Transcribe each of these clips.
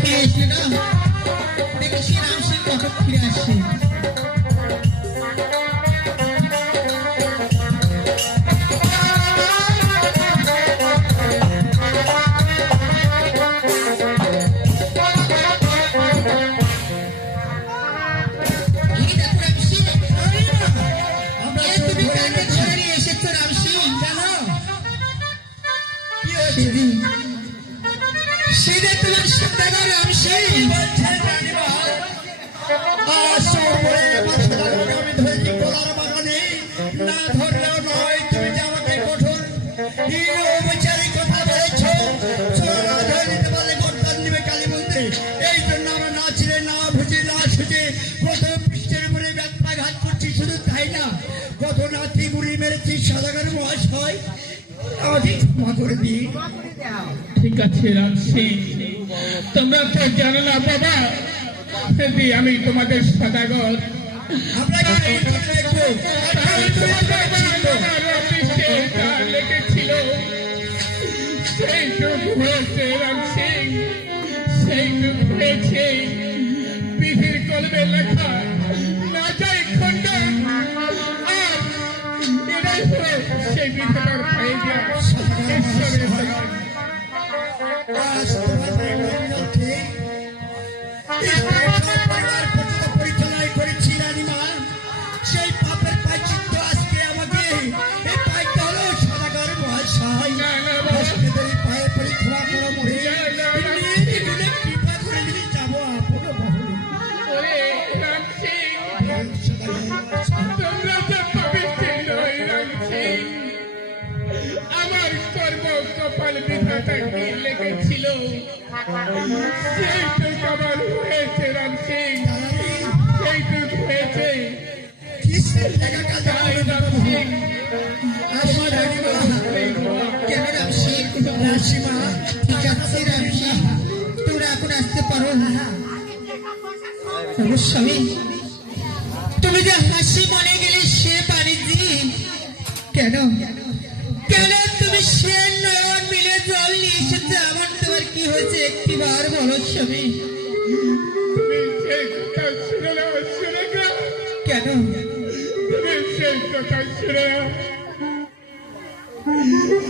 ফিরে এসে না দেখি রাম সিং কখন ফিরে আসে। ঠিক আছে রাম সিং, তোমরা তো জানো না বাবা, আমি তোমাদের সদাগর। লেগেছিল সেইটুকু হয়েছে রাম সিং, সেইটুকু হয়েছে। বিধির কলমে লেখা না যায় খণ্ডন, আর এটাই হলো সেই বিধাতার পায়ে দেওয়া ঈশ্বরের পরিচালনা করেছি রানীমা, সেই পাপের প্রায়শ্চিত্ত আজকে আমাকে এই পাইতে হলো সদাগর মহাশয়। পায়ে পড়ে ক্ষমা করো মরে, কৃপা করে দিলে যাবো আপন তোমরা তো পবিত্র নয় রাম সিং। আমার কর্ম কপাল বিধাতাকে লেগেছিল, সেইটুক আমার হয়েছে রাম সিং, সেইটুক হয়েছে। রাম সিং রাশিমা, ঠিক আছে রাশি, তোমরা এখন আসতে পারো। স্বামী, তুমি যে হাসি মনে গেলে সে বাণিজ্যি কেন কেন তুমি সে নয়ন মিলে জল নিয়ে এসেছো, আমার তোমার কি হয়েছে একটি বার বলো স্বামী। তুমি সেই কথা শুনে না, শুনে না কেন তুমি সেই কথা শুনে না,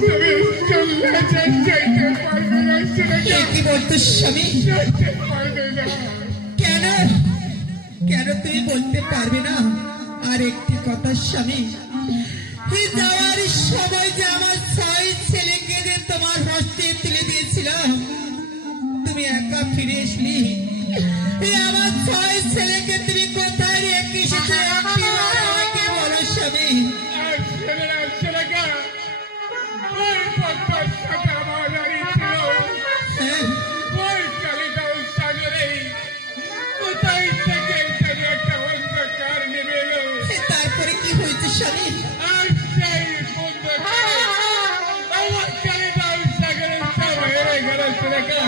তুমি চললে চাইতে পারবে না, শুনে না কি বলতো স্বামী, চাইতে পারবে না। কেন কেন তুমি বলতে পারবে না? আর একটি কথা স্বামী, যাওয়ার সময় যে আমার 6 ছেলেকে যে তোমার হস্তে তুলে দিয়েছিলাম, তুমি একা ফিরে এসলি। আমার 6 ছেলেকে তুমি কোথায় রেখে এসেছো আমাকে বলো স্বামী। আর শুনে না, শুনে না, ওই পদ্মার সাথে আমার রানী ছিল, ওই কালিদাও সাগরে কোথায় থেকে একটা অন্ধকার নেমে এলো। তারপরে কি হয়েছে স্বামী? আর সেই অন্ধকারে আমার কালিদাও সাগরে সব হেরে গেল। শুনে না,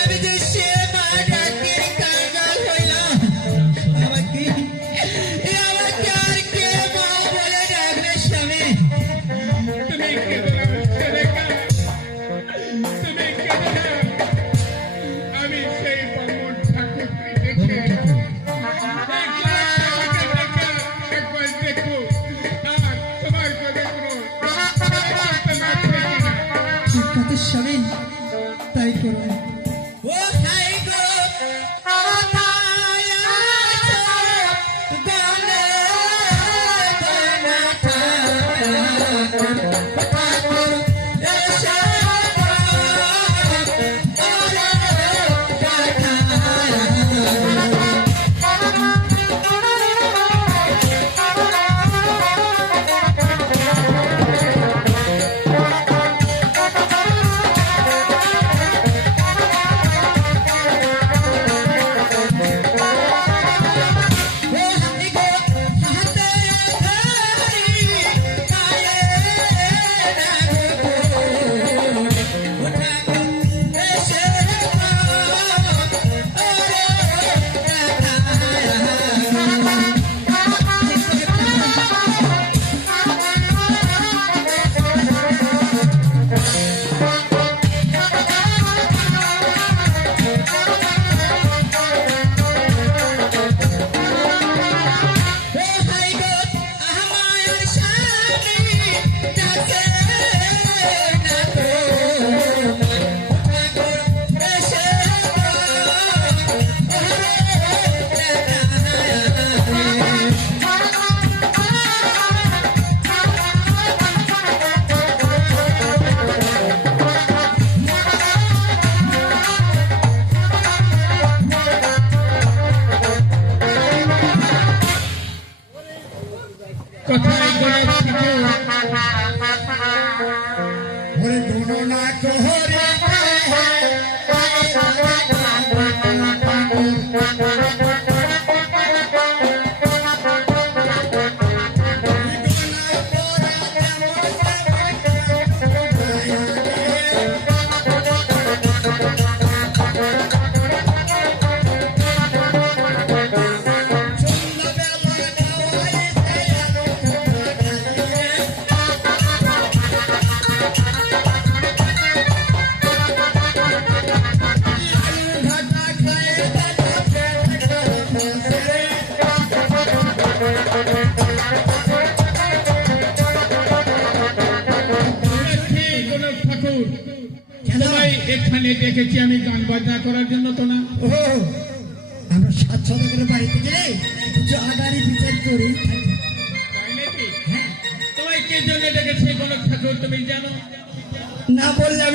আমি যে সে মা ডাকে কাঙ্গাল হইলাম, আমাকে আর কে মা বলে ডাকবে স্বামী? তুমি কেঁদো না সুলেখা, তুমি কেঁদো না। আমি সেই ব্রাহ্মণ ঠাকুরকে দেখে একবার দেখো, আর তোমার কথা কোনো করতে না পারি না। ঠিক আছে স্বামী, তাই করুন। ও হাই গো কোথায় আছো? বলো ঠাকুর এসো কোথায় গেলে ঠাকুর? ওরে দোনো না কোহরে সবাই এখানে দেখেছি আমি গান বাজনা করার জন্য তো না। ও আমরা স্বাচ্ছন্দ্য করে বাড়িতে গেলে জাগারি বিচার করেই থাকি। তাই নাকি? তোমায় কে জন্য ডেকেছে কোন ঠাকুর তুমি জানো? না বললে আমি